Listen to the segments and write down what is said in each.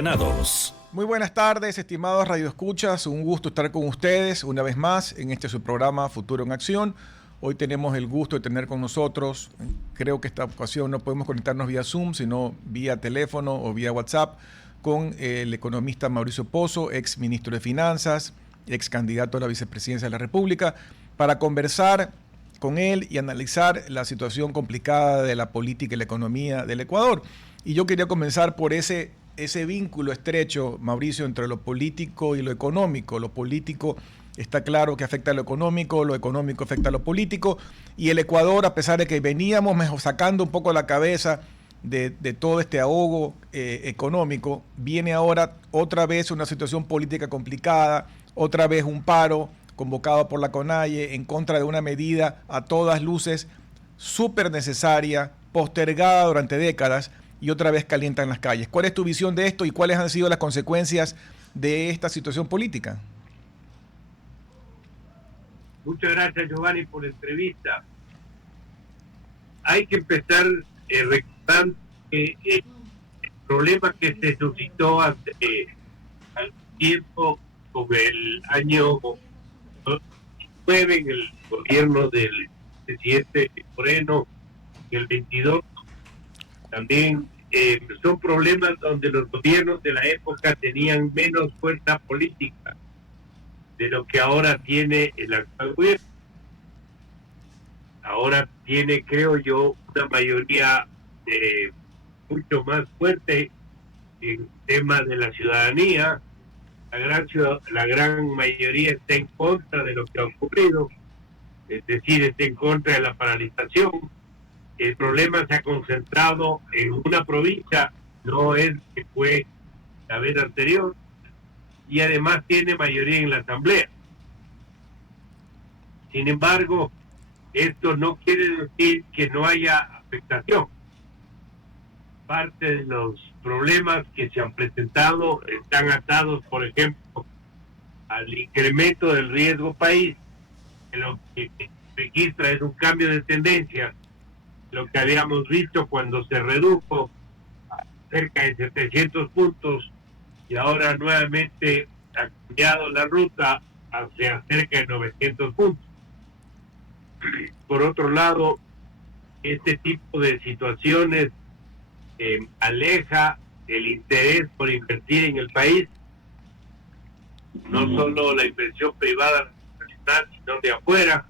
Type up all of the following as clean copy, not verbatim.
Ganados. Muy buenas tardes, estimados radioescuchas. Un gusto estar con ustedes una vez más en este su programa Futuro en Acción. Hoy tenemos el gusto de tener con nosotros, creo que esta ocasión no podemos conectarnos vía Zoom, sino vía teléfono o vía WhatsApp, con el economista Mauricio Pozo, ex ministro de Finanzas, ex candidato a la vicepresidencia de la República, para conversar con él y analizar la situación complicada de la política y la economía del Ecuador. Y yo quería comenzar por ese vínculo estrecho, Mauricio, entre lo político y lo económico. Lo político está claro que afecta a lo económico afecta a lo político, y el Ecuador, a pesar de que veníamos sacando un poco la cabeza de todo este ahogo económico, viene ahora otra vez una situación política complicada, otra vez un paro convocado por la CONAIE en contra de una medida a todas luces súper necesaria, postergada durante décadas, y otra vez calientan las calles. ¿Cuál es tu visión de esto y cuáles han sido las consecuencias de esta situación política? Muchas gracias, Giovanni, por la entrevista. Hay que empezar recordando que el problema que se suscitó al tiempo con el año 2009 en el gobierno del presidente Moreno, y el 22 también son problemas donde los gobiernos de la época tenían menos fuerza política de lo que ahora tiene el actual gobierno. Ahora tiene, creo yo, una mayoría mucho más fuerte en temas de la ciudadanía. La gran mayoría está en contra de lo que ha ocurrido, es decir, está en contra de la paralización. El problema se ha concentrado en una provincia, no es que fue la vez anterior, y además tiene mayoría en la Asamblea. Sin embargo, esto no quiere decir que no haya afectación. Parte de los problemas que se han presentado están atados, por ejemplo, al incremento del riesgo país, que lo que registra es un cambio de tendencia, lo que habíamos visto cuando se redujo a cerca de 700 puntos y ahora nuevamente ha cambiado la ruta hacia cerca de 900 puntos. Por otro lado, este tipo de situaciones aleja el interés por invertir en el país, no solo la inversión privada nacional, sino de afuera,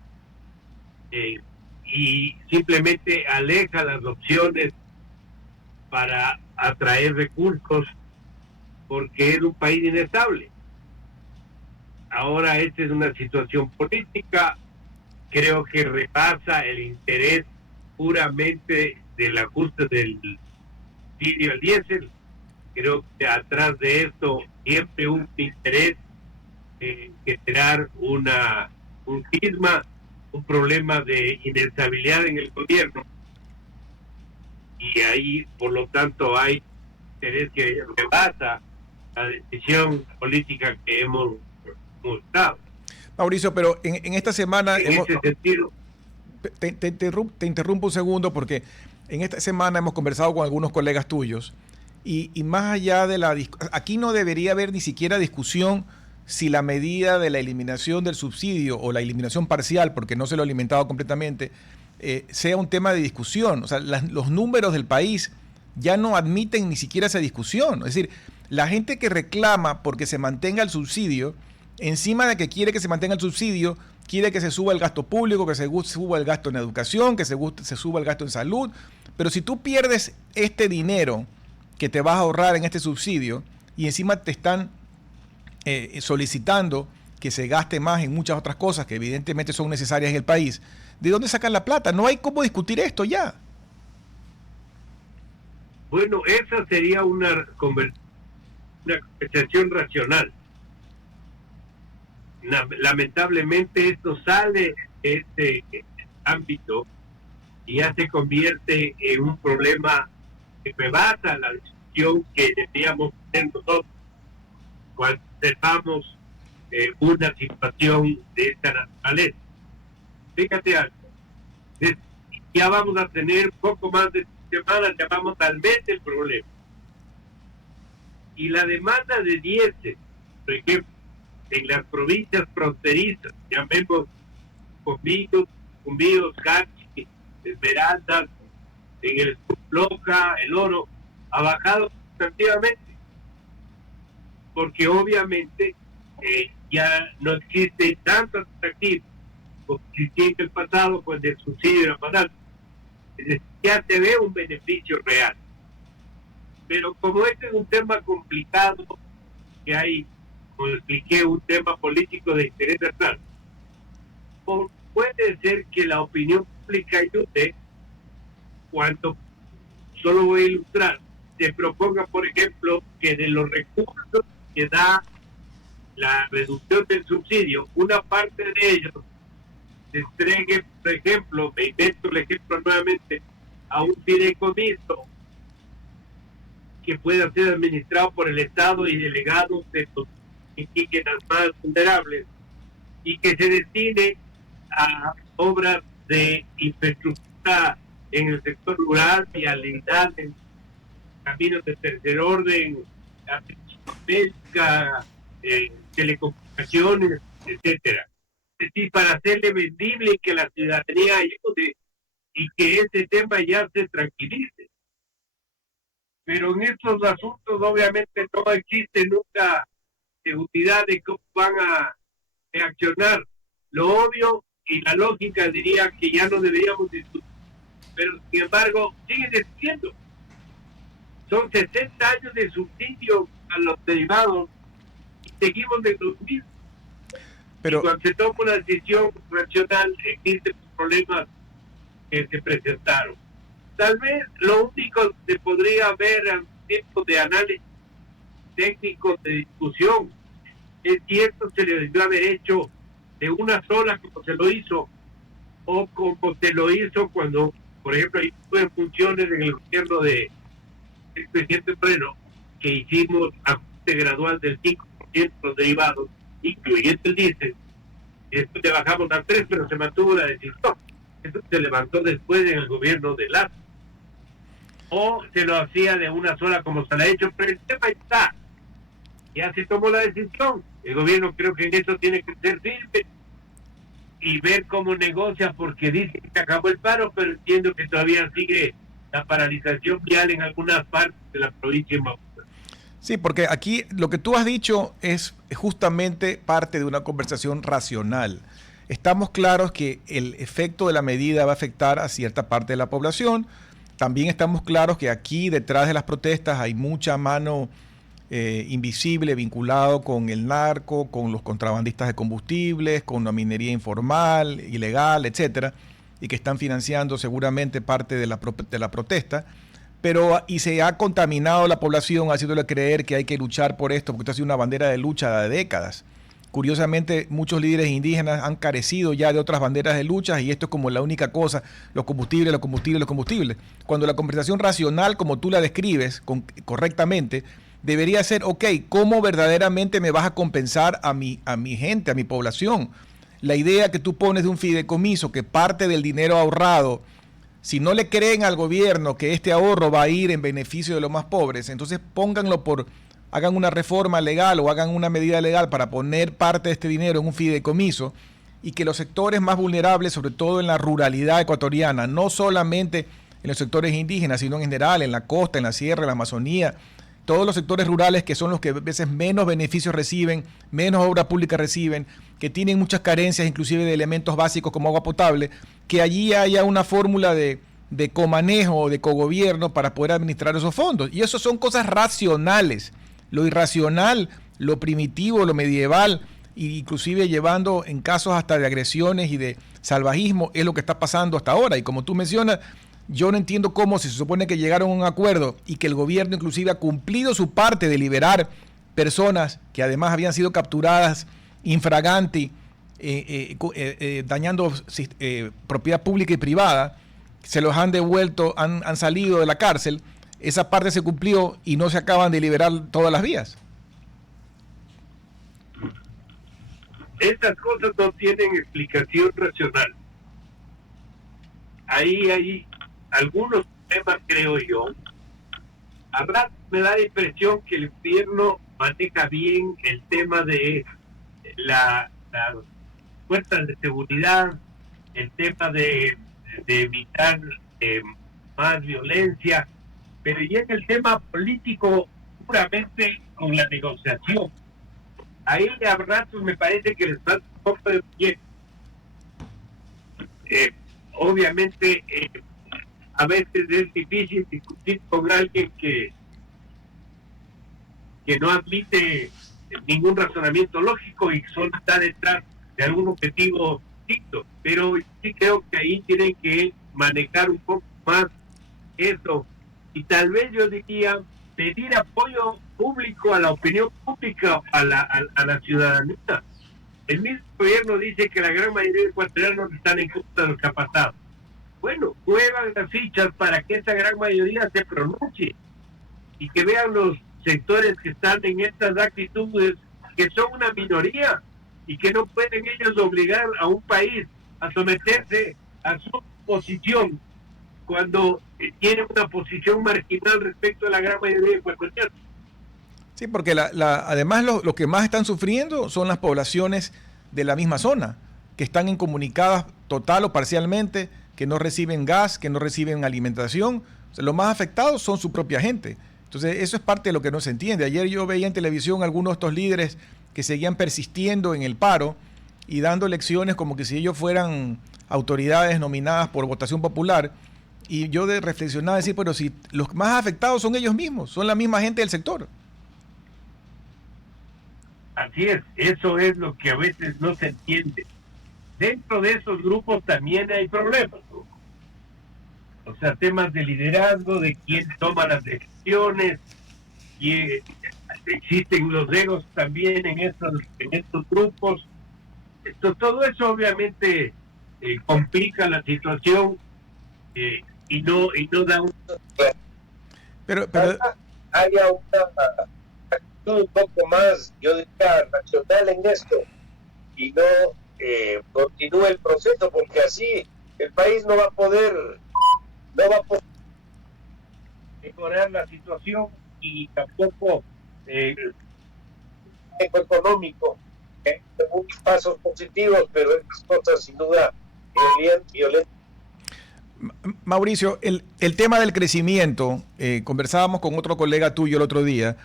y simplemente aleja las opciones para atraer recursos porque es un país inestable. Ahora esta es una situación política, creo que rebasa el interés puramente del ajuste del subsidio al diésel. Creo que atrás de esto siempre un interés generar un cisma, un problema de inestabilidad en el gobierno, y ahí por lo tanto hay interés que rebasa la decisión política que hemos mostrado. Mauricio, pero en esta semana en ese sentido te interrumpo un segundo, porque en esta semana hemos conversado con algunos colegas tuyos y más allá de aquí no debería haber ni siquiera discusión si la medida de la eliminación del subsidio o la eliminación parcial, porque no se lo ha alimentado completamente, sea un tema de discusión. O sea, los números del país ya no admiten ni siquiera esa discusión. Es decir, la gente que reclama porque se mantenga el subsidio, encima de que quiere que se mantenga el subsidio, quiere que se suba el gasto público, que se suba el gasto en educación, que se suba el gasto en salud. Pero si tú pierdes este dinero que te vas a ahorrar en este subsidio y encima te están solicitando que se gaste más en muchas otras cosas que evidentemente son necesarias en el país, ¿de dónde sacan la plata? No hay cómo discutir esto ya. Bueno, esa sería una conversación racional. Lamentablemente esto sale de este ámbito y ya se convierte en un problema que rebasa la discusión que deberíamos tener nosotros cuando sepamos una situación de esta naturaleza. Fíjate algo, ya vamos a tener poco más de semanas, ya vamos al mes del problema. y la demanda de diésel, por ejemplo, en las provincias fronterizas, llamemos Cumbíos, Cachi, Esmeraldas, en el Loja, el Oro, ha bajado sustantivamente, porque obviamente ya no existe tanto atractivo como existía en el pasado, pues el subsidio era más alto. Ya se ve un beneficio real. Pero como este es un tema complicado, que hay, como expliqué, un tema político de interés nacional, puede ser que la opinión pública ayude cuando, solo voy a ilustrar, se proponga, por ejemplo, que de los recursos que da la reducción del subsidio, una parte de ellos se entregue, por ejemplo, me invento el ejemplo nuevamente, a un fideicomiso que pueda ser administrado por el Estado y delegados de los indígenas más vulnerables, y que se destine a obras de infraestructura en el sector rural, vialidad, en caminos de tercer orden, pesca, telecomunicaciones, etcétera. Es decir, para hacerle vendible y que la ciudadanía ayude y que ese tema ya se tranquilice. Pero en estos asuntos obviamente no existe nunca seguridad de cómo van a reaccionar. Lo obvio y la lógica diría que ya no deberíamos discutir, pero sin embargo siguen existiendo. Son 60 años de subsidio a los derivados y seguimos de los mismos. Pero y cuando se toma una decisión racional existen problemas que se presentaron. Tal vez lo único que podría haber al tiempo de análisis técnico de discusión es si esto se le debió haber hecho de una sola como se lo hizo, o como se lo hizo cuando, por ejemplo, estuve en funciones en el gobierno de el presidente Moreno, que hicimos ajuste gradual del 5% de los derivados, incluyendo el diésel, y después le bajamos a 3%, pero se mantuvo la decisión. Eso se levantó después en el gobierno de Lazo. O se lo hacía de una sola como se lo ha hecho, pero el tema está. Ya se tomó la decisión. El gobierno creo que en eso tiene que ser firme y ver cómo negocia, porque dice que se acabó el paro, pero entiendo que todavía sigue la paralización vial en algunas partes de la provincia de Maputo. Sí, porque aquí lo que tú has dicho es justamente parte de una conversación racional. Estamos claros que el efecto de la medida va a afectar a cierta parte de la población. También estamos claros que aquí detrás de las protestas hay mucha mano invisible vinculado con el narco, con los contrabandistas de combustibles, con la minería informal, ilegal, etcétera, y que están financiando seguramente parte de la protesta. Pero y se ha contaminado la población haciéndole creer que hay que luchar por esto, porque esto ha sido una bandera de lucha de décadas. Curiosamente, muchos líderes indígenas han carecido ya de otras banderas de lucha y esto es como la única cosa, los combustibles, los combustibles, los combustibles. Cuando la conversación racional, como tú la describes correctamente, debería ser, ok, ¿cómo verdaderamente me vas a compensar a mi gente, a mi población? La idea que tú pones de un fideicomiso, que parte del dinero ahorrado, si no le creen al gobierno que este ahorro va a ir en beneficio de los más pobres, entonces pónganlo hagan una reforma legal o hagan una medida legal para poner parte de este dinero en un fideicomiso y que los sectores más vulnerables, sobre todo en la ruralidad ecuatoriana, no solamente en los sectores indígenas, sino en general, en la costa, en la sierra, en la Amazonía, todos los sectores rurales que son los que a veces menos beneficios reciben, menos obra pública reciben, que tienen muchas carencias inclusive de elementos básicos como agua potable, que allí haya una fórmula de comanejo o de cogobierno para poder administrar esos fondos. Y eso son cosas racionales. Lo irracional, lo primitivo, lo medieval, e inclusive llevando en casos hasta de agresiones y de salvajismo, es lo que está pasando hasta ahora. Y como tú mencionas, yo no entiendo cómo, si se supone que llegaron a un acuerdo y que el gobierno inclusive ha cumplido su parte de liberar personas que además habían sido capturadas infraganti, dañando propiedad pública y privada, se los han devuelto, han salido de la cárcel. Esa parte se cumplió y no se acaban de liberar todas las vías. Estas cosas no tienen explicación racional. Ahí hay algunos temas, creo yo, A ratos me da la impresión que el gobierno maneja bien el tema de las fuerzas de seguridad, el tema de evitar más violencia, pero ya en el tema político, puramente con la negociación, ahí a ratos me parece que les falta un poco de proyecto. Obviamente, a veces es difícil discutir con alguien que no admite ningún razonamiento lógico y solo está detrás de algún objetivo distinto, pero sí creo que ahí tienen que manejar un poco más eso, y tal vez yo diría pedir apoyo público a la opinión pública, a la ciudadanía. El mismo gobierno dice que la gran mayoría de ecuatorianos están en contra de lo que ha pasado. Bueno, muevan las fichas para que esa gran mayoría se pronuncie y que vean los sectores que están en estas actitudes, que son una minoría y que no pueden ellos obligar a un país a someterse a su posición cuando tiene una posición marginal respecto a la gran mayoría de ecuatorianos. Sí, porque además lo que más están sufriendo son las poblaciones de la misma zona, que están incomunicadas total o parcialmente, que no reciben gas, que no reciben alimentación. O sea, los más afectados son su propia gente. Entonces, eso es parte de lo que no se entiende. Ayer yo veía en televisión algunos de estos líderes que seguían persistiendo en el paro y dando lecciones como que si ellos fueran autoridades nominadas por votación popular. Y yo reflexionaba y decir, pero si los más afectados son ellos mismos, son la misma gente del sector. Así es, eso es lo que a veces no se entiende. Dentro de esos grupos también hay problemas, ¿no? O sea, temas de liderazgo, de quién toma las decisiones, y existen los egos también en estos grupos. Todo eso obviamente complica la situación y no da pero haya una actitud un poco más, yo diría, racional en esto y no continúe el proceso, porque así el país no va a poder mejorar la situación y tampoco económico. Muchos pasos positivos, pero estas cosas sin duda violentas. Mauricio, el tema del crecimiento, conversábamos con otro colega tuyo el otro día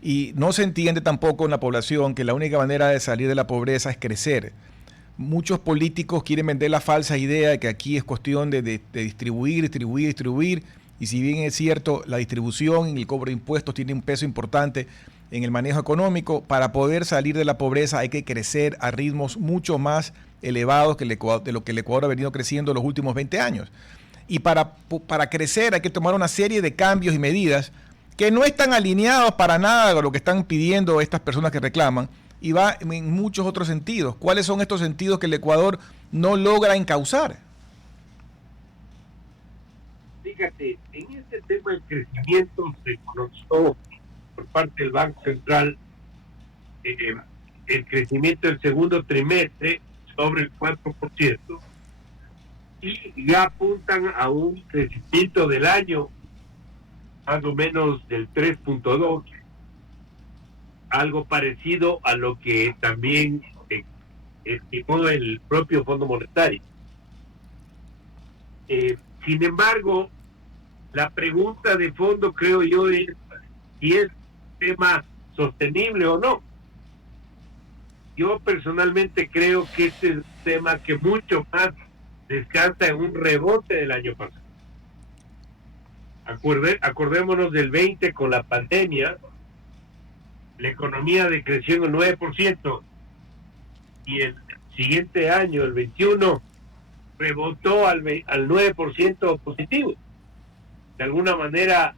y no se entiende tampoco en la población que la única manera de salir de la pobreza es crecer. Muchos políticos quieren vender la falsa idea de que aquí es cuestión de distribuir, y si bien es cierto, la distribución y el cobro de impuestos tiene un peso importante en el manejo económico, para poder salir de la pobreza hay que crecer a ritmos mucho más elevados de lo que el Ecuador ha venido creciendo los últimos 20 años. Y para crecer hay que tomar una serie de cambios y medidas que no están alineados para nada con lo que están pidiendo estas personas que reclaman, y va en muchos otros sentidos. ¿Cuáles son estos sentidos que el Ecuador no logra encauzar? Fíjate, en este tema del crecimiento se conoció por parte del Banco Central el crecimiento del segundo trimestre sobre el 4%, y ya apuntan a un crecimiento del año más o menos del 3.2%, algo parecido a lo que también estimó el propio Fondo Monetario. Sin embargo, la pregunta de fondo, creo yo, es si es un tema sostenible o no. Yo personalmente creo que este es un tema que mucho más descansa en un rebote del año pasado. Acordémonos del 20 con la pandemia, la economía decreció en el 9%, y el siguiente año, el 21, rebotó al 9% positivo. De alguna manera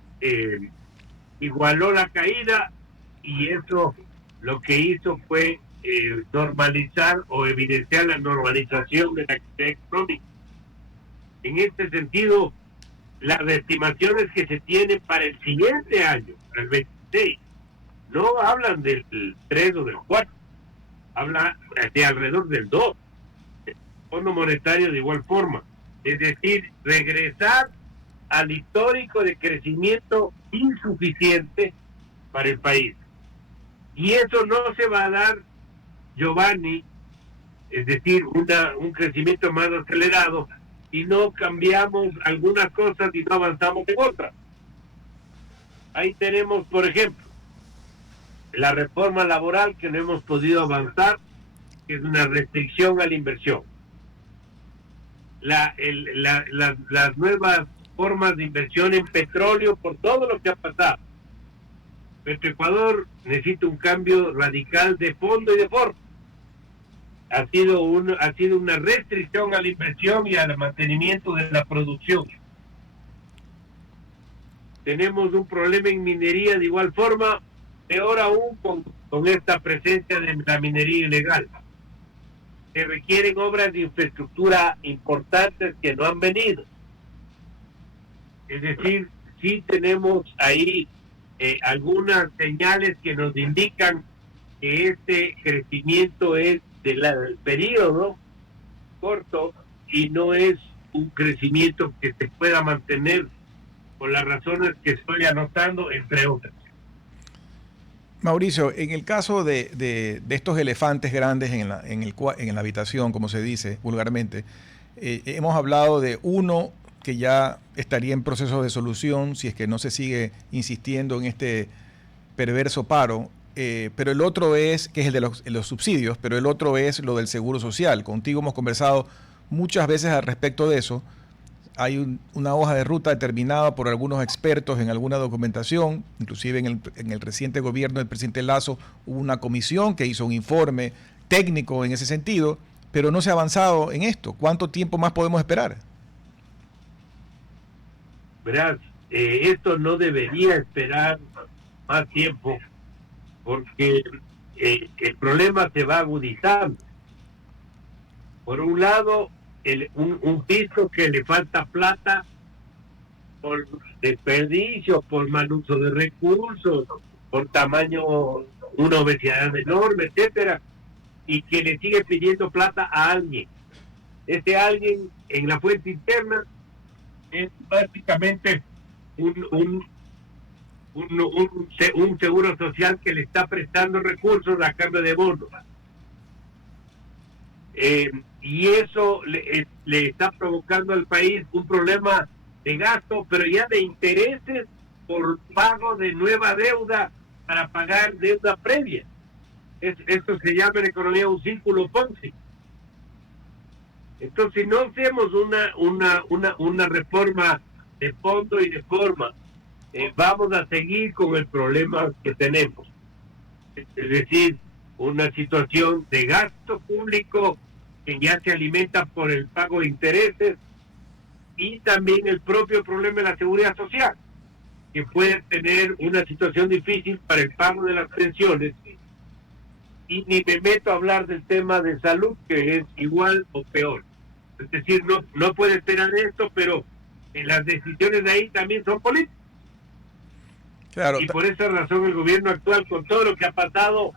igualó la caída, y eso lo que hizo fue normalizar o evidenciar la normalización de la actividad económica. En este sentido, las estimaciones que se tienen para el siguiente año, para el 26, no hablan del 3 o del 4, habla de alrededor del 2. El Fondo Monetario de igual forma. Es decir, regresar al histórico de crecimiento insuficiente para el país. Y eso no se va a dar, Giovanni, es decir, un crecimiento más acelerado, y no cambiamos algunas cosas y no avanzamos en otras. Ahí tenemos, por ejemplo, la reforma laboral que no hemos podido avanzar, que es una restricción a la inversión. Las nuevas formas de inversión en petróleo por todo lo que ha pasado. Petroecuador necesita un cambio radical de fondo y de forma. Ha sido una restricción a la inversión y al mantenimiento de la producción. Tenemos un problema en minería de igual forma, peor aún con esta presencia de la minería ilegal. Se requieren obras de infraestructura importantes que no han venido. Es decir, sí tenemos ahí algunas señales que nos indican que este crecimiento es del periodo corto y no es un crecimiento que se pueda mantener por las razones que estoy anotando, entre otras. Mauricio, en el caso de estos elefantes grandes en la habitación, como se dice vulgarmente, hemos hablado de uno que ya estaría en proceso de solución si es que no se sigue insistiendo en este perverso paro, pero el otro es, que es el de los subsidios, pero el otro es lo del seguro social. Contigo hemos conversado muchas veces al respecto de eso. Hay una hoja de ruta determinada por algunos expertos en alguna documentación, inclusive en el reciente gobierno del presidente Lasso hubo una comisión que hizo un informe técnico en ese sentido, pero no se ha avanzado en esto. ¿Cuánto tiempo más podemos esperar? Verás, esto no debería esperar más tiempo, porque el problema se va agudizando. Por un lado, un piso que le falta plata por desperdicio, por mal uso de recursos, por tamaño, una obesidad enorme, etcétera, y que le sigue pidiendo plata a alguien. Ese alguien en la fuente interna es básicamente un seguro social que le está prestando recursos a cambio de bonos. Y eso le está provocando al país un problema de gasto, pero ya de intereses por pago de nueva deuda para pagar deuda previa. Esto se llama en economía un círculo Ponzi. Entonces, si no hacemos una reforma de fondo y de forma, vamos a seguir con el problema que tenemos. Es decir, una situación de gasto público que ya se alimenta por el pago de intereses, y también el propio problema de la seguridad social, que puede tener una situación difícil para el pago de las pensiones. Y ni me meto a hablar del tema de salud, que es igual o peor. Es decir, no puede esperar esto, pero las decisiones de ahí también son políticas. Claro. Y por esa razón el gobierno actual, con todo lo que ha pasado,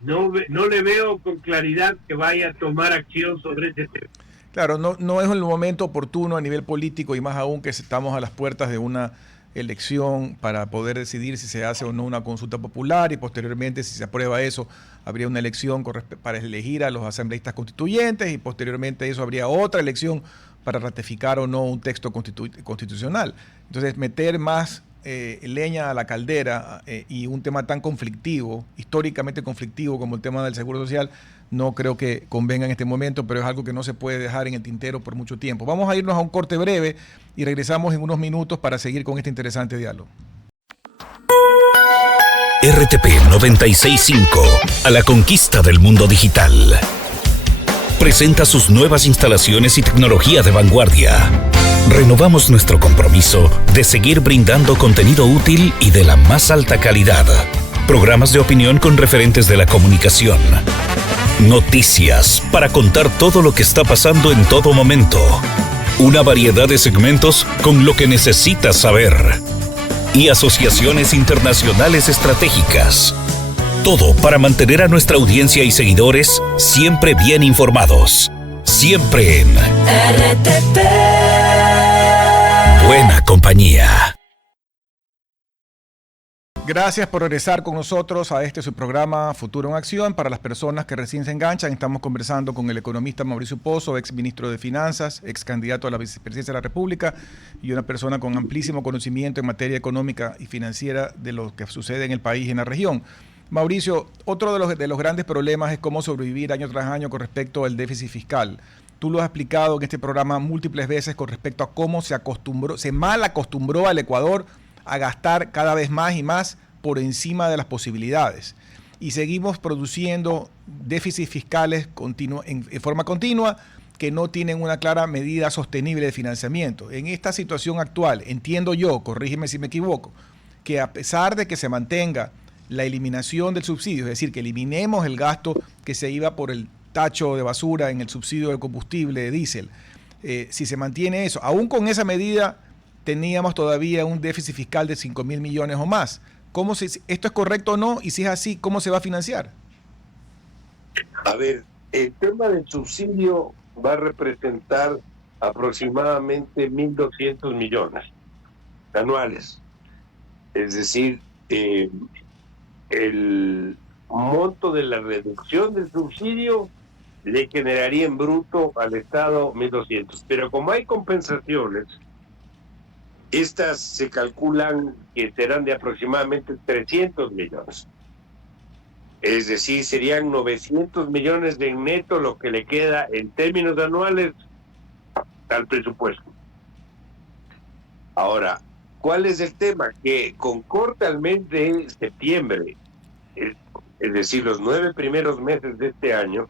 no le veo con claridad que vaya a tomar acción sobre ese tema. Claro, no es el momento oportuno a nivel político, y más aún que estamos a las puertas de una elección para poder decidir si se hace o no una consulta popular, y posteriormente, si se aprueba eso, habría una elección para elegir a los asambleístas constituyentes, y posteriormente eso habría otra elección para ratificar o no un texto constitucional. Entonces, meter más leña a la caldera y un tema tan conflictivo, históricamente conflictivo como el tema del seguro social, no creo que convenga en este momento, pero es algo que no se puede dejar en el tintero por mucho tiempo. Vamos a irnos a un corte breve y regresamos en unos minutos para seguir con este interesante diálogo. RTP 965, a la conquista del mundo digital. Presenta sus nuevas instalaciones y tecnología de vanguardia. Renovamos nuestro compromiso de seguir brindando contenido útil y de la más alta calidad. Programas de opinión con referentes de la comunicación. Noticias para contar todo lo que está pasando en todo momento. Una variedad de segmentos con lo que necesitas saber. Y asociaciones internacionales estratégicas. Todo para mantener a nuestra audiencia y seguidores siempre bien informados. Siempre en RTP buena compañía. Gracias por regresar con nosotros a su programa Futuro en Acción. Para las personas que recién se enganchan, estamos conversando con el economista Mauricio Pozo, ex ministro de Finanzas, ex candidato a la vicepresidencia de la República y una persona con amplísimo conocimiento en materia económica y financiera de lo que sucede en el país y en la región. Mauricio, otro de los grandes problemas es cómo sobrevivir año tras año con respecto al déficit fiscal. Tú lo has explicado en este programa múltiples veces con respecto a cómo se mal acostumbró al Ecuador a gastar cada vez más y más por encima de las posibilidades. Y seguimos produciendo déficits fiscales en forma continua que no tienen una clara medida sostenible de financiamiento. En esta situación actual, entiendo yo, corrígeme si me equivoco, que a pesar de que se mantenga la eliminación del subsidio, es decir, que eliminemos el gasto que se iba por el tacho de basura en el subsidio del combustible de diésel, si se mantiene eso, aún con esa medida teníamos todavía un déficit fiscal de 5.000 millones o más. ¿Esto es correcto o no? Y si es así, ¿cómo se va a financiar? A ver, el tema del subsidio va a representar aproximadamente 1.200 millones anuales. Es decir, el monto de la reducción del subsidio le generaría en bruto al Estado 1.200. Pero como hay compensaciones, estas se calculan que serán de aproximadamente 300 millones. Es decir, serían 900 millones de neto lo que le queda en términos anuales al presupuesto. Ahora, ¿cuál es el tema? Que con corte al mes de septiembre, es decir, los 9 primeros meses de este año,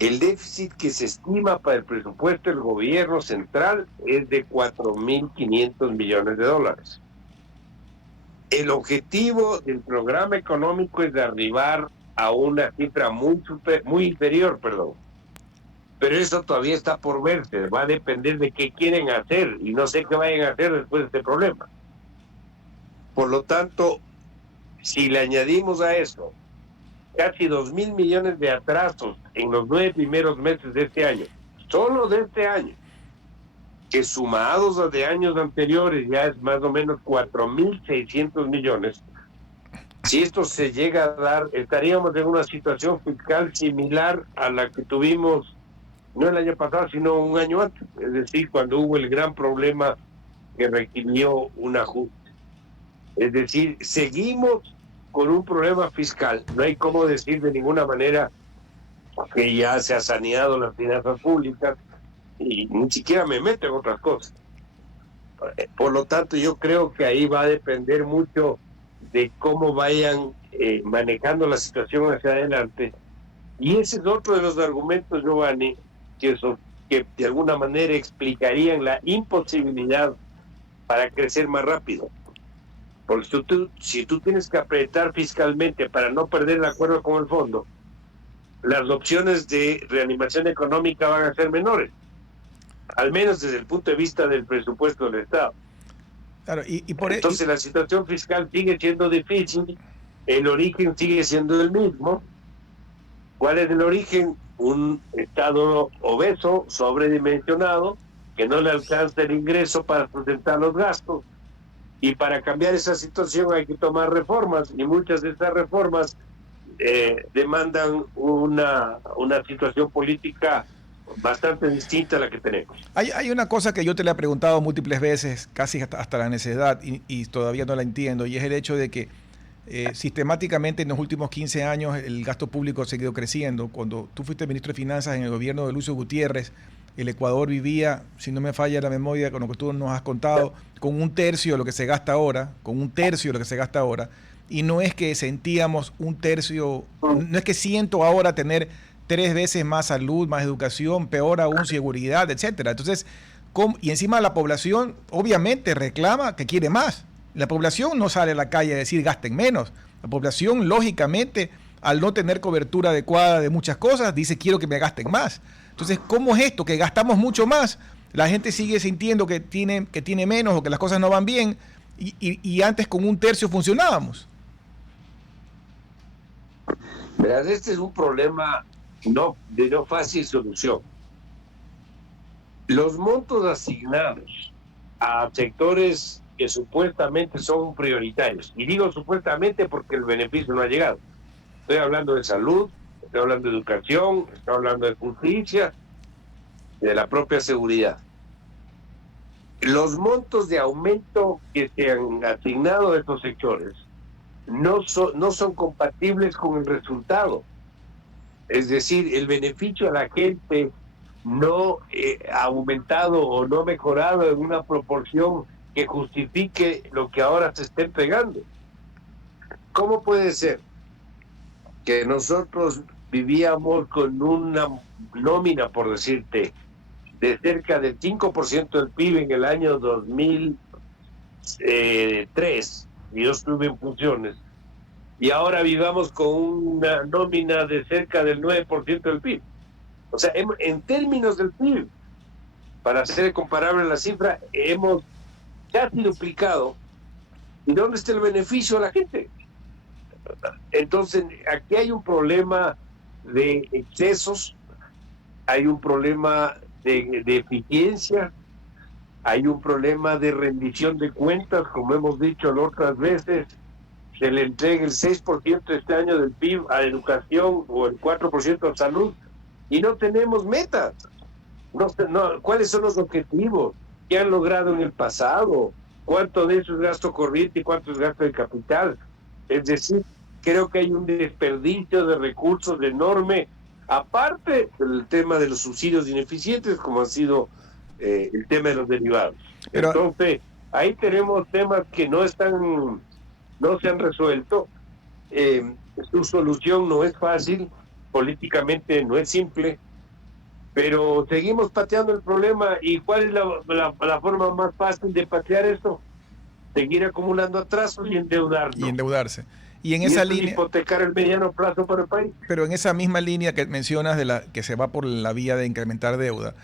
el déficit que se estima para el presupuesto del gobierno central es de 4.500 millones de dólares. El objetivo del programa económico es de arribar a una cifra muy inferior, pero eso todavía está por verse, va a depender de qué quieren hacer y no sé qué vayan a hacer después de este problema. Por lo tanto, si le añadimos a eso casi 2.000 millones de atrasos en los 9 primeros meses de este año, solo de este año, que sumados a de años anteriores ya es más o menos 4.600 millones, si esto se llega a dar, estaríamos en una situación fiscal similar a la que tuvimos, no el año pasado, sino un año antes, es decir, cuando hubo el gran problema que requirió un ajuste. Es decir, seguimos con un problema fiscal. No hay cómo decir de ninguna manera que ya se ha saneado las finanzas públicas y ni siquiera me meto en otras cosas. Por lo tanto, yo creo que ahí va a depender mucho de cómo vayan manejando la situación hacia adelante. Y ese es otro de los argumentos, Giovanni, que de alguna manera explicarían la imposibilidad para crecer más rápido. Porque si tú tienes que apretar fiscalmente para no perder el acuerdo con el fondo, las opciones de reanimación económica van a ser menores, al menos desde el punto de vista del presupuesto del Estado. Claro, entonces la situación fiscal sigue siendo difícil, el origen sigue siendo el mismo. ¿Cuál es el origen? Un Estado obeso, sobredimensionado, que no le alcanza el ingreso para sustentar los gastos. Y para cambiar esa situación hay que tomar reformas, y muchas de estas reformas demandan una situación política bastante distinta a la que tenemos. Hay una cosa que yo te le he preguntado múltiples veces, casi hasta la necedad, y todavía no la entiendo, y es el hecho de que sistemáticamente en los últimos 15 años el gasto público ha seguido creciendo. Cuando tú fuiste ministro de Finanzas en el gobierno de Lucio Gutiérrez, el Ecuador vivía, si no me falla la memoria con lo que tú nos has contado, con 1/3 de lo que se gasta ahora, y no es que sentíamos 1/3, no es que siento ahora tener 3 veces más salud, más educación, peor aún seguridad, etcétera. Entonces, y encima la población obviamente reclama que quiere más. La población no sale a la calle a decir gasten menos. La población, lógicamente, al no tener cobertura adecuada de muchas cosas, dice quiero que me gasten más. Entonces, ¿cómo es esto? Que gastamos mucho más, la gente sigue sintiendo que tiene menos o que las cosas no van bien, y antes con 1/3 funcionábamos. Verás, este es un problema de no fácil solución. Los montos asignados a sectores que supuestamente son prioritarios. Y digo supuestamente porque el beneficio no ha llegado. Estoy hablando de salud, estoy hablando de educación, estoy hablando de justicia, de la propia seguridad. Los montos de aumento que se han asignado a estos sectores no son compatibles con el resultado. Es decir, el beneficio a la gente no ha aumentado o no ha mejorado en una proporción que justifique lo que ahora se está entregando. ¿Cómo puede ser que nosotros vivíamos con una nómina, por decirte, de cerca del 5% del PIB en el año 2003, y yo estuve en funciones, y ahora vivamos con una nómina de cerca del 9% del PIB? O sea, en términos del PIB, para ser comparable la cifra, hemos casi duplicado. ¿Y dónde está el beneficio a la gente? Entonces, aquí hay un problema de excesos, hay un problema de eficiencia, hay un problema de rendición de cuentas, como hemos dicho otras veces. Se le entrega el 6% este año del PIB a educación o el 4% a salud y no tenemos metas. ¿Cuáles son los objetivos? ¿Qué han logrado en el pasado? ¿Cuánto de eso es gasto corriente y cuánto es gasto de capital? Es decir, creo que hay un desperdicio de recursos enorme, aparte del tema de los subsidios ineficientes, como ha sido el tema de los derivados. Pero entonces, ahí tenemos temas que no se han resuelto. Su solución no es fácil, políticamente no es simple, pero seguimos pateando el problema. ¿Y cuál es la forma más fácil de patear esto? Seguir acumulando atrasos y endeudarnos. Y endeudarse. Y en esa línea, hipotecar el mediano plazo para el país. Pero en esa misma línea que mencionas que se va por la vía de incrementar deuda,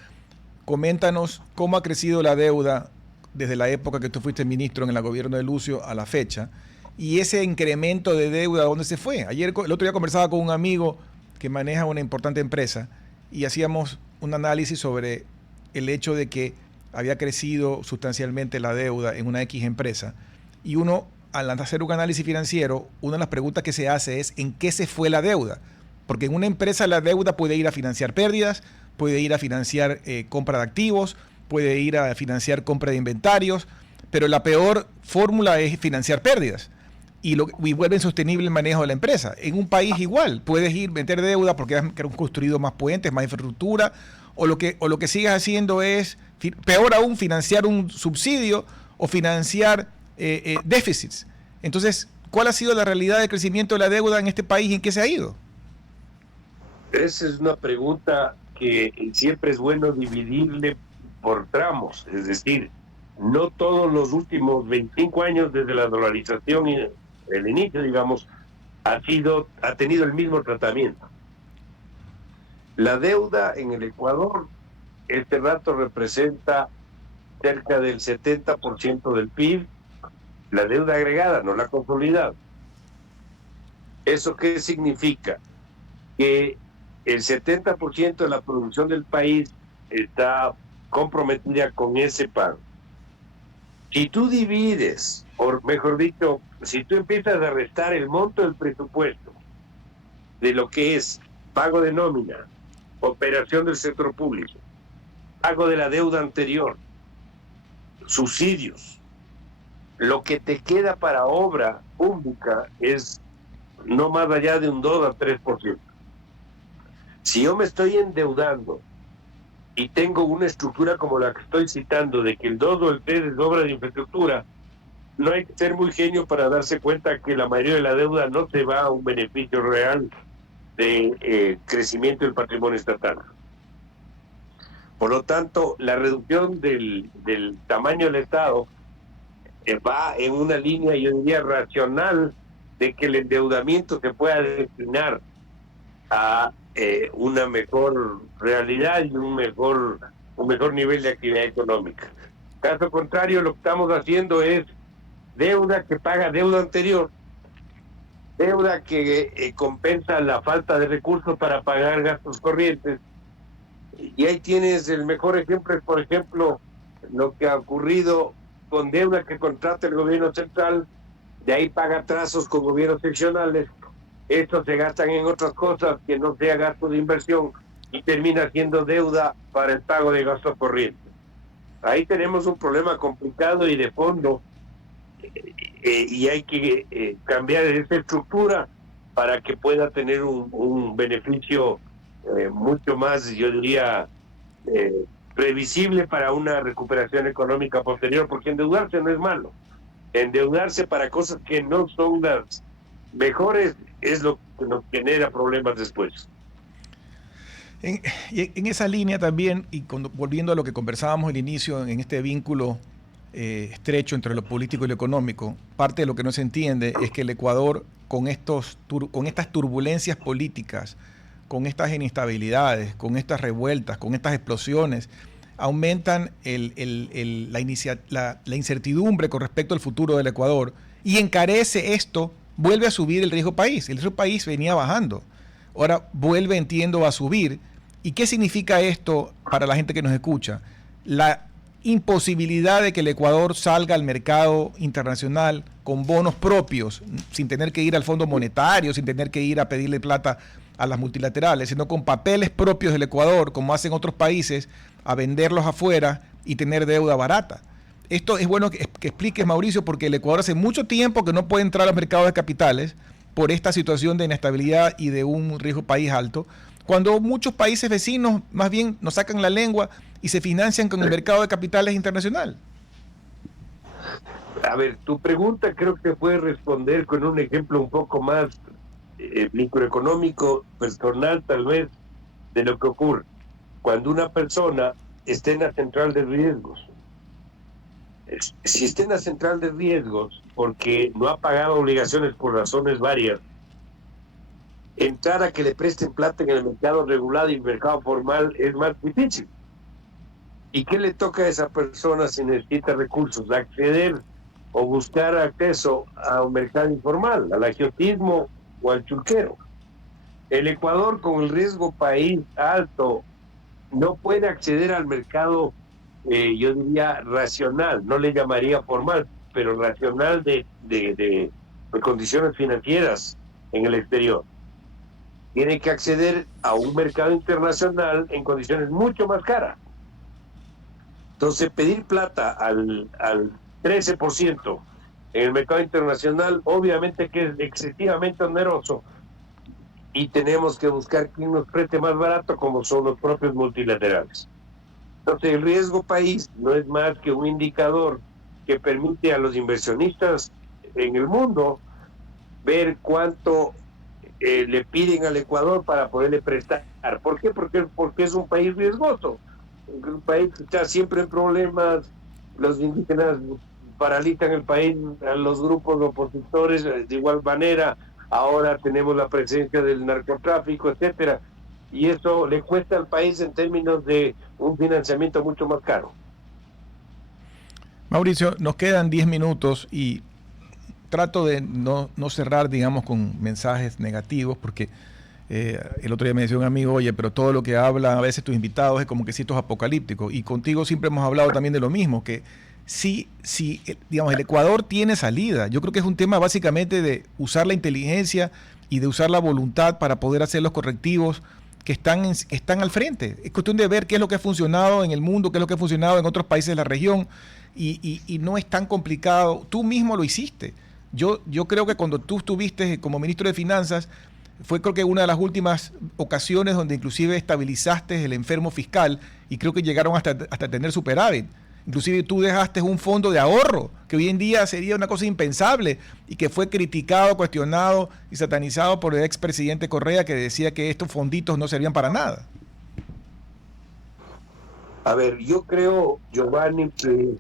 coméntanos cómo ha crecido la deuda desde la época que tú fuiste ministro en el gobierno de Lucio a la fecha, y ese incremento de deuda, ¿dónde se fue? El otro día conversaba con un amigo que maneja una importante empresa y hacíamos un análisis sobre el hecho de que había crecido sustancialmente la deuda en una X empresa, y uno, al hacer un análisis financiero, una de las preguntas que se hace es ¿en qué se fue la deuda? Porque en una empresa la deuda puede ir a financiar pérdidas, puede ir a financiar compra de activos, puede ir a financiar compra de inventarios, pero la peor fórmula es financiar pérdidas y vuelve insostenible el manejo de la empresa. En un país igual, puedes meter deuda porque has construido más puentes, más infraestructura, o lo que sigas haciendo es, peor aún, financiar un subsidio o financiar déficits. Entonces, ¿cuál ha sido la realidad del crecimiento de la deuda en este país y en qué se ha ido? Esa es una pregunta que siempre es bueno dividirle por tramos, es decir, no todos los últimos 25 años desde la dolarización y el inicio, digamos, ha tenido el mismo tratamiento. La deuda en el Ecuador este rato representa cerca del 70% del PIB, la deuda agregada, no la consolidada. ¿Eso qué significa? Que el 70% de la producción del país está comprometida con ese pago. Si tú divides, o mejor dicho, si tú empiezas a restar el monto del presupuesto de lo que es pago de nómina, operación del sector público, pago de la deuda anterior, subsidios, lo que te queda para obra pública es no más allá de un 2 a 3%. Si yo me estoy endeudando y tengo una estructura como la que estoy citando, de que el 2 o el 3 es obra de infraestructura, no hay que ser muy genio para darse cuenta que la mayoría de la deuda no se va a un beneficio real de crecimiento del patrimonio estatal. Por lo tanto, la reducción del tamaño del Estado va en una línea, yo diría, racional, de que el endeudamiento se pueda destinar a una mejor realidad y un mejor nivel de actividad económica. Caso contrario, lo que estamos haciendo es deuda que paga deuda anterior, deuda que compensa la falta de recursos para pagar gastos corrientes. Y ahí tienes el mejor ejemplo, por ejemplo, lo que ha ocurrido con deuda que contrata el gobierno central, de ahí paga trazos con gobiernos seccionales, estos se gastan en otras cosas que no sea gasto de inversión y termina siendo deuda para el pago de gastos corrientes. Ahí tenemos un problema complicado y de fondo, y hay que cambiar esa estructura para que pueda tener un beneficio mucho más, yo diría, previsible para una recuperación económica posterior, porque endeudarse no es malo. Endeudarse para cosas que no son las mejores es lo que nos genera problemas después. En esa línea también, y volviendo a lo que conversábamos al inicio, en este vínculo estrecho entre lo político y lo económico, parte de lo que no se entiende es que el Ecuador, con estas turbulencias políticas, con estas inestabilidades, con estas revueltas, con estas explosiones, aumentan la incertidumbre con respecto al futuro del Ecuador y encarece esto, vuelve a subir el riesgo país. El riesgo país venía bajando, ahora vuelve, entiendo, a subir. ¿Y qué significa esto para la gente que nos escucha? La imposibilidad de que el Ecuador salga al mercado internacional con bonos propios, sin tener que ir al Fondo Monetario, sin tener que ir a pedirle plata a las multilaterales, sino con papeles propios del Ecuador, como hacen otros países, a venderlos afuera y tener deuda barata. Esto es bueno que expliques, Mauricio, porque el Ecuador hace mucho tiempo que no puede entrar a los mercados de capitales por esta situación de inestabilidad y de un riesgo país alto, cuando muchos países vecinos más bien nos sacan la lengua y se financian con el mercado de capitales internacional. A ver, tu pregunta creo que puede responder con un ejemplo un poco más microeconómico, personal tal vez, de lo que ocurre cuando una persona está en la central de riesgos. Si está en la central de riesgos porque no ha pagado obligaciones por razones varias, entrar a que le presten plata en el mercado regulado y el mercado formal es más difícil. ¿Y qué le toca a esa persona si necesita recursos? Acceder o buscar acceso a un mercado informal, al agiotismo o al chulquero. El Ecuador, con el riesgo país alto, no puede acceder al mercado, yo diría, racional, no le llamaría formal, pero racional de condiciones financieras en el exterior. Tiene que acceder a un mercado internacional en condiciones mucho más caras. Entonces, pedir plata al 13% en el mercado internacional, obviamente que es excesivamente oneroso, y tenemos que buscar quien nos preste más barato, como son los propios multilaterales. Entonces, el riesgo país no es más que un indicador que permite a los inversionistas en el mundo ver cuánto le piden al Ecuador para poderle prestar. ¿Por qué? Porque es un país riesgoso, un país que está siempre en problemas. Los indígenas paralizan el país, a los grupos opositores de igual manera. Ahora tenemos la presencia del narcotráfico, etcétera, y eso le cuesta al país en términos de un financiamiento mucho más caro. Mauricio, nos quedan 10 minutos y trato de no cerrar, digamos, con mensajes negativos, porque el otro día me decía un amigo, oye, pero todo lo que hablan a veces tus invitados es como que esto es apocalíptico, y contigo siempre hemos hablado también de lo mismo, que sí, digamos, el Ecuador tiene salida. Yo creo que es un tema básicamente de usar la inteligencia y de usar la voluntad para poder hacer los correctivos que están al frente. Es cuestión de ver qué es lo que ha funcionado en el mundo, qué es lo que ha funcionado en otros países de la región, y no es tan complicado. Tú mismo lo hiciste. Yo creo que cuando tú estuviste como ministro de Finanzas, fue creo que una de las últimas ocasiones donde inclusive estabilizaste el enfermo fiscal, y creo que llegaron hasta tener superávit. Inclusive tú dejaste un fondo de ahorro, que hoy en día sería una cosa impensable y que fue criticado, cuestionado y satanizado por el expresidente Correa, que decía que estos fonditos no servían para nada. A ver, yo creo, Giovanni, que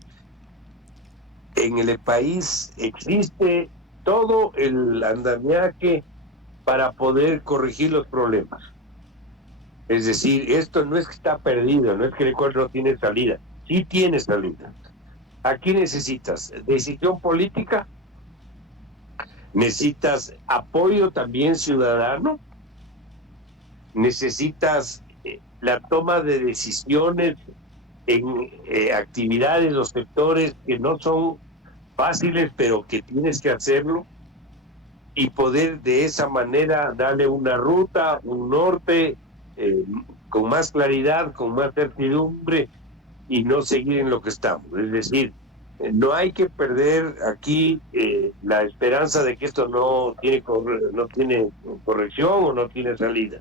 en el país existe todo el andamiaje para poder corregir los problemas. Es decir, esto no es que está perdido, no es que el Ecuador no tiene salida. Sí tiene salida. Aquí necesitas decisión política, necesitas apoyo también ciudadano, necesitas la toma de decisiones en actividades o sectores que no son fáciles, pero que tienes que hacerlo, y poder de esa manera darle una ruta, un norte, con más claridad, con más certidumbre, y no seguir en lo que estamos. Es decir, no hay que perder aquí la esperanza de que esto no tiene corrección o no tiene salida.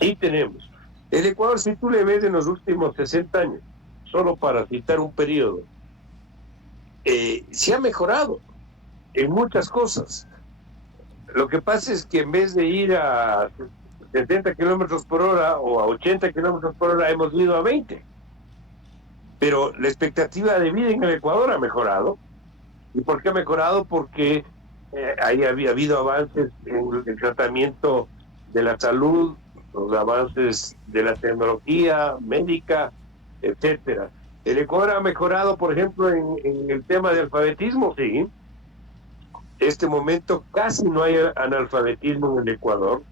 Sí tenemos. El Ecuador, si tú le ves en los últimos 60 años, solo para citar un periodo, se ha mejorado en muchas cosas. Lo que pasa es que en vez de ir a 70 kilómetros por hora o a 80 kilómetros por hora, hemos ido a 20. Pero la expectativa de vida en el Ecuador ha mejorado. ¿Y por qué ha mejorado? Porque ahí había habido avances en el tratamiento de la salud, los avances de la tecnología médica, etcétera. El Ecuador ha mejorado, por ejemplo, en el tema de alfabetismo, sí. Este momento casi no hay analfabetismo en el Ecuador.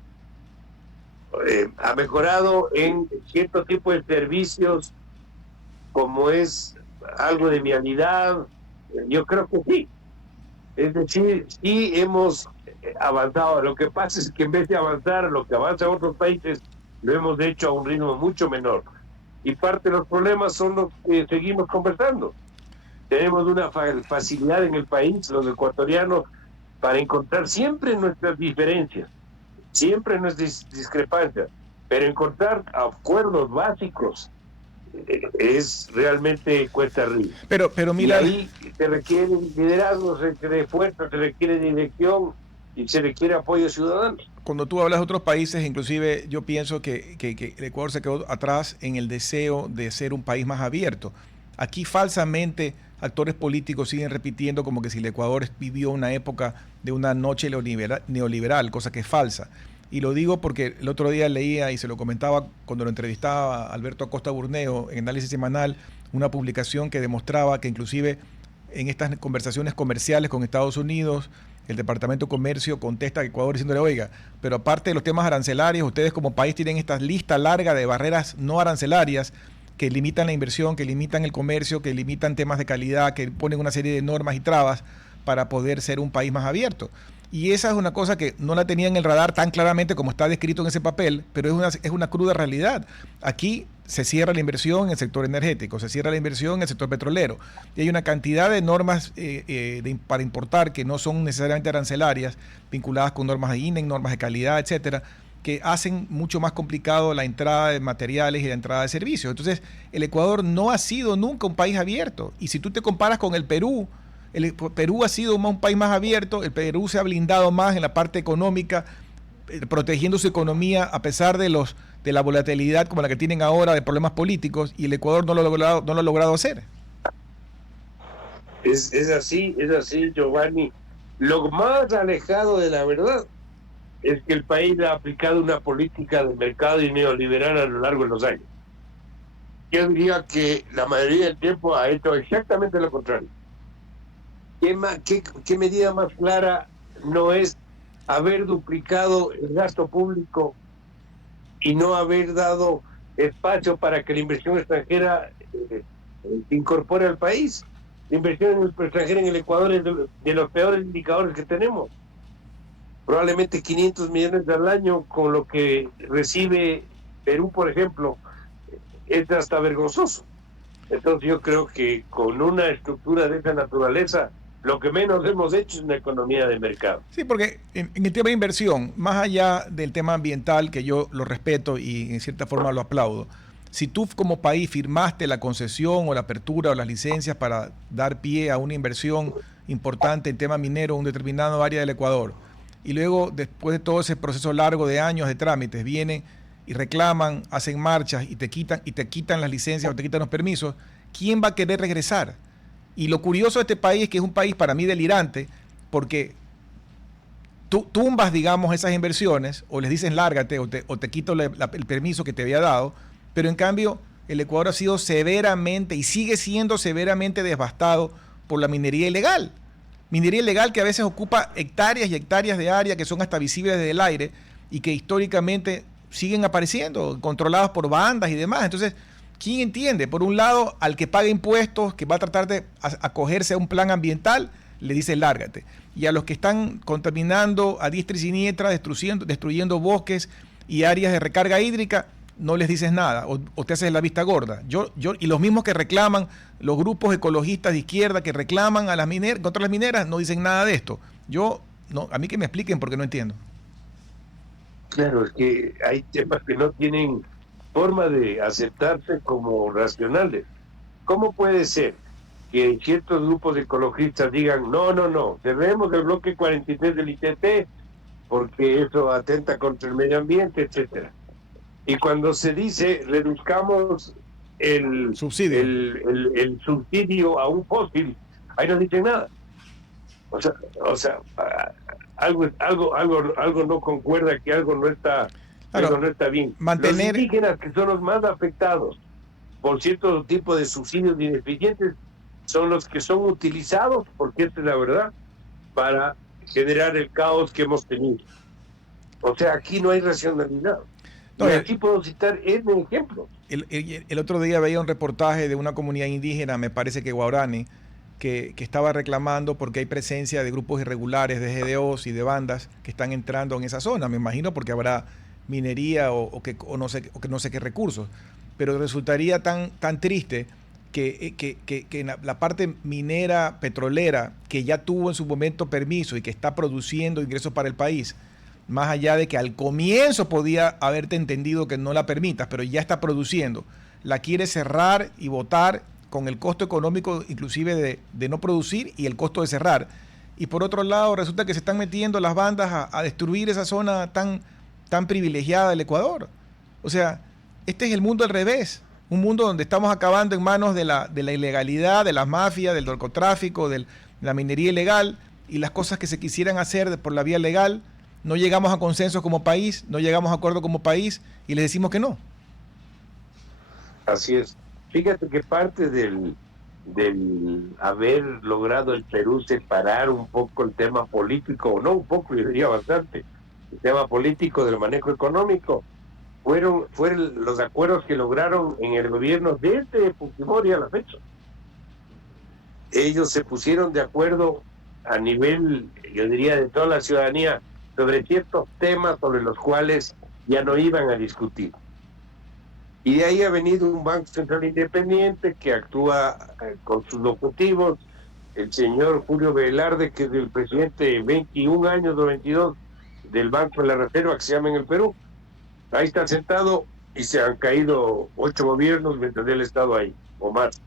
Ha mejorado en cierto tipo de servicios, como es algo de vialidad. Yo creo que sí. Es decir, sí hemos avanzado. Lo que pasa es que en vez de avanzar lo que avanza en otros países, lo hemos hecho a un ritmo mucho menor. Y parte de los problemas son los que seguimos conversando. Tenemos una facilidad en el país, los ecuatorianos, para encontrar siempre nuestras diferencias, siempre nuestras discrepancias, pero encontrar acuerdos básicos es realmente cuesta arriba. Pero mira, y ahí se requiere liderazgo, se requiere esfuerzo, se requiere dirección y se requiere apoyo ciudadano. Cuando tú hablas de otros países, inclusive yo pienso que el Ecuador se quedó atrás en el deseo de ser un país más abierto. Aquí falsamente actores políticos siguen repitiendo como que si el Ecuador vivió una época de una noche neoliberal, cosa que es falsa. Y lo digo porque el otro día leía y se lo comentaba cuando lo entrevistaba a Alberto Acosta Burneo en Análisis Semanal, una publicación que demostraba que inclusive en estas conversaciones comerciales con Estados Unidos, el Departamento de Comercio contesta a Ecuador diciéndole, oiga, pero aparte de los temas arancelarios, ustedes como país tienen esta lista larga de barreras no arancelarias que limitan la inversión, que limitan el comercio, que limitan temas de calidad, que ponen una serie de normas y trabas para poder ser un país más abierto. Y esa es una cosa que no la tenía en el radar tan claramente como está descrito en ese papel, pero es una cruda realidad. Aquí se cierra la inversión en el sector energético, se cierra la inversión en el sector petrolero, y hay una cantidad de normas para importar que no son necesariamente arancelarias, vinculadas con normas de INEC, normas de calidad, etcétera, que hacen mucho más complicado la entrada de materiales y la entrada de servicios. Entonces, el Ecuador no ha sido nunca un país abierto. Y si tú te comparas con el Perú ha sido un país más abierto, el Perú se ha blindado más en la parte económica, protegiendo su economía a pesar de la volatilidad como la que tienen ahora de problemas políticos, y el Ecuador no lo ha logrado hacer. Es así, Giovanni. Lo más alejado de la verdad es que el país ha aplicado una política de mercado y neoliberal a lo largo de los años. Yo diría que la mayoría del tiempo ha hecho exactamente lo contrario. ¿Qué medida más clara no es haber duplicado el gasto público y no haber dado espacio para que la inversión extranjera se incorpore al país? La inversión extranjera en el Ecuador es de los peores indicadores que tenemos. Probablemente 500 millones al año, con lo que recibe Perú, por ejemplo, es hasta vergonzoso. Entonces yo creo que con una estructura de esa naturaleza, lo que menos hemos hecho es una economía de mercado. Sí, porque en el tema de inversión, más allá del tema ambiental, que yo lo respeto y en cierta forma lo aplaudo, si tú como país firmaste la concesión o la apertura o las licencias para dar pie a una inversión importante en tema minero en un determinado área del Ecuador, y luego después de todo ese proceso largo de años de trámites, vienen y reclaman, hacen marchas y te quitan las licencias o te quitan los permisos, ¿quién va a querer regresar? Y lo curioso de este país es que es un país para mí delirante, porque tú tumbas, digamos, esas inversiones, o les dices lárgate, o te quito el permiso que te había dado, pero en cambio el Ecuador ha sido severamente y sigue siendo severamente devastado por la minería ilegal. Minería ilegal que a veces ocupa hectáreas y hectáreas de área que son hasta visibles desde el aire y que históricamente siguen apareciendo, controladas por bandas y demás. Entonces, ¿quién entiende? Por un lado, al que paga impuestos, que va a tratar de acogerse a un plan ambiental, le dice lárgate. Y a los que están contaminando a diestra y siniestra, destruyendo bosques y áreas de recarga hídrica, no les dices nada, o te haces la vista gorda. Y los mismos que reclaman, los grupos ecologistas de izquierda que reclaman a las contra las mineras, no dicen nada de esto. A mí que me expliquen porque no entiendo. Claro, es que hay temas que no tienen forma de aceptarse como racionales. ¿Cómo puede ser que ciertos grupos ecologistas digan no, cerremos el bloque 43 del ITT porque eso atenta contra el medio ambiente, etcétera? Y cuando se dice reduzcamos el subsidio, el subsidio a un fósil, ahí no dicen nada. O sea, algo no concuerda, que algo no está bien. Los indígenas, que son los más afectados por cierto tipo de subsidios ineficientes, son los que son utilizados, porque esta es la verdad, para generar el caos que hemos tenido. O sea, aquí no hay racionalidad. Y aquí puedo citar un ejemplo. El otro día veía un reportaje de una comunidad indígena, me parece que Guarani, que estaba reclamando porque hay presencia de grupos irregulares, de GDOs y de bandas que están entrando en esa zona. Me imagino porque habrá minería o no sé qué recursos. Pero resultaría tan triste que la parte minera petrolera, que ya tuvo en su momento permiso y que está produciendo ingresos para el país, más allá de que al comienzo podía haberte entendido que no la permitas, pero ya está produciendo, la quiere cerrar y botar con el costo económico inclusive de no producir y el costo de cerrar. Y por otro lado resulta que se están metiendo las bandas a destruir esa zona tan privilegiada del Ecuador. O sea, este es el mundo al revés, un mundo donde estamos acabando en manos de la ilegalidad, de las mafias, del narcotráfico, de la minería ilegal, y las cosas que se quisieran hacer por la vía legal. No llegamos a consenso como país, no llegamos a acuerdo como país y les decimos que no. Así es. Fíjate que parte del haber logrado el Perú separar un poco el tema político, o no un poco, yo diría bastante, el tema político del manejo económico, fueron los acuerdos que lograron en el gobierno desde Fujimori a la fecha. Ellos se pusieron de acuerdo a nivel, yo diría, de toda la ciudadanía, sobre ciertos temas sobre los cuales ya no iban a discutir. Y de ahí ha venido un Banco Central Independiente que actúa con sus objetivos. El señor Julio Velarde, que es el presidente de 21 años o 22 del Banco de la Reserva, que se llama en el Perú, ahí está sentado y se han caído 8 gobiernos mientras él ha estado ahí, o más.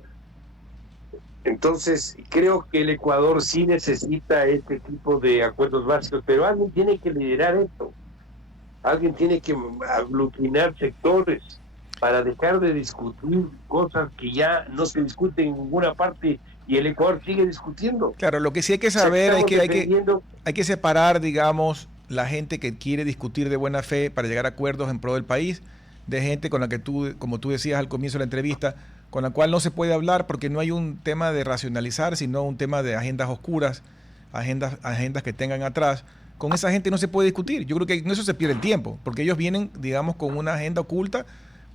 Entonces, creo que el Ecuador sí necesita este tipo de acuerdos básicos, pero alguien tiene que liderar esto. Alguien tiene que aglutinar sectores para dejar de discutir cosas que ya no se discuten en ninguna parte y el Ecuador sigue discutiendo. Claro, lo que sí hay que saber, hay que separar, digamos, la gente que quiere discutir de buena fe para llegar a acuerdos en pro del país, de gente con la que tú, como tú decías al comienzo de la entrevista, con la cual no se puede hablar porque no hay un tema de racionalizar, sino un tema de agendas oscuras, agendas que tengan atrás. Con esa gente no se puede discutir. Yo creo que en eso se pierde el tiempo, porque ellos vienen, digamos, con una agenda oculta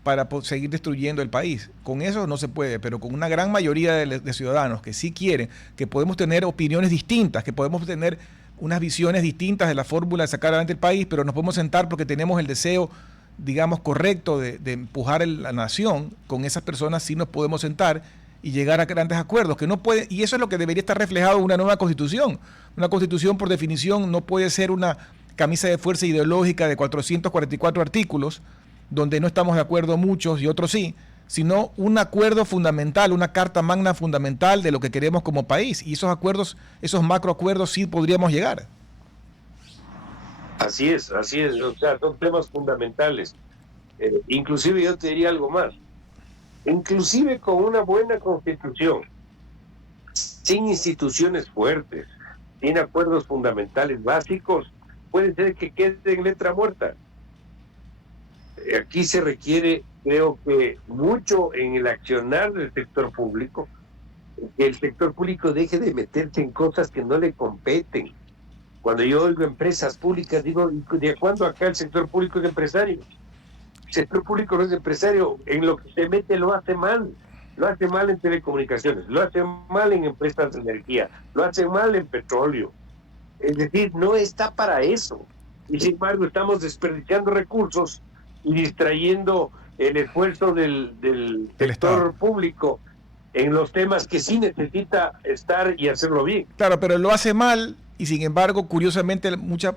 para seguir destruyendo el país. Con eso no se puede, pero con una gran mayoría de ciudadanos que sí quieren, que podemos tener opiniones distintas, que podemos tener unas visiones distintas de la fórmula de sacar adelante el país, pero nos podemos sentar porque tenemos el deseo, digamos, correcto de empujar la nación. Con esas personas sí nos podemos sentar y llegar a grandes acuerdos, que no puede, y eso es lo que debería estar reflejado en una nueva constitución. Una constitución, por definición, no puede ser una camisa de fuerza ideológica de 444 artículos, donde no estamos de acuerdo muchos y otros sí, sino un acuerdo fundamental, una carta magna fundamental de lo que queremos como país. Y esos acuerdos, esos macroacuerdos sí podríamos llegar. Así es, o sea, son temas fundamentales. Inclusive yo te diría algo más. Inclusive con una buena constitución, sin instituciones fuertes, sin acuerdos fundamentales básicos, puede ser que quede en letra muerta. Aquí se requiere, creo que, mucho en el accionar del sector público, que el sector público deje de meterse en cosas que no le competen. Cuando yo oigo empresas públicas, digo, ¿de cuándo acá el sector público es empresario? El sector público no es empresario, en lo que se mete lo hace mal. Lo hace mal en telecomunicaciones, lo hace mal en empresas de energía, lo hace mal en petróleo. Es decir, no está para eso. Y sin embargo estamos desperdiciando recursos y distrayendo el esfuerzo del sector público en los temas que sí necesita estar y hacerlo bien. Claro, pero lo hace mal y sin embargo, curiosamente,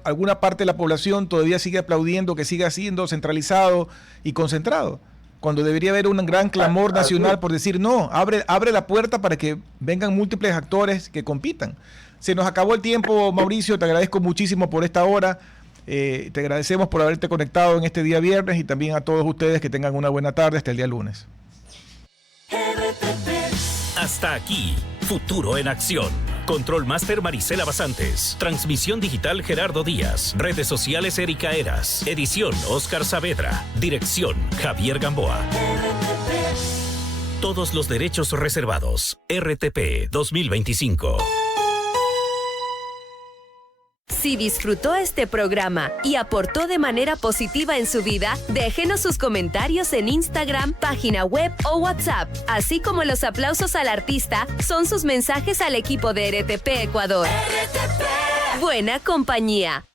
alguna parte de la población todavía sigue aplaudiendo que siga siendo centralizado y concentrado, cuando debería haber un gran clamor nacional por decir, no, abre la puerta para que vengan múltiples actores que compitan. Se nos acabó el tiempo, Mauricio, te agradezco muchísimo por esta hora. Te agradecemos por haberte conectado en este día viernes y también a todos ustedes que tengan una buena tarde hasta el día lunes. Hasta aquí, Futuro en Acción. Control Master Marisela Basantes. Transmisión digital Gerardo Díaz. Redes sociales Erika Eras. Edición Oscar Saavedra. Dirección Javier Gamboa. Todos los derechos reservados. RTP 2025. Si disfrutó este programa y aportó de manera positiva en su vida, déjenos sus comentarios en Instagram, página web o WhatsApp, así como los aplausos al artista son sus mensajes al equipo de RTP Ecuador. RTP. Buena compañía.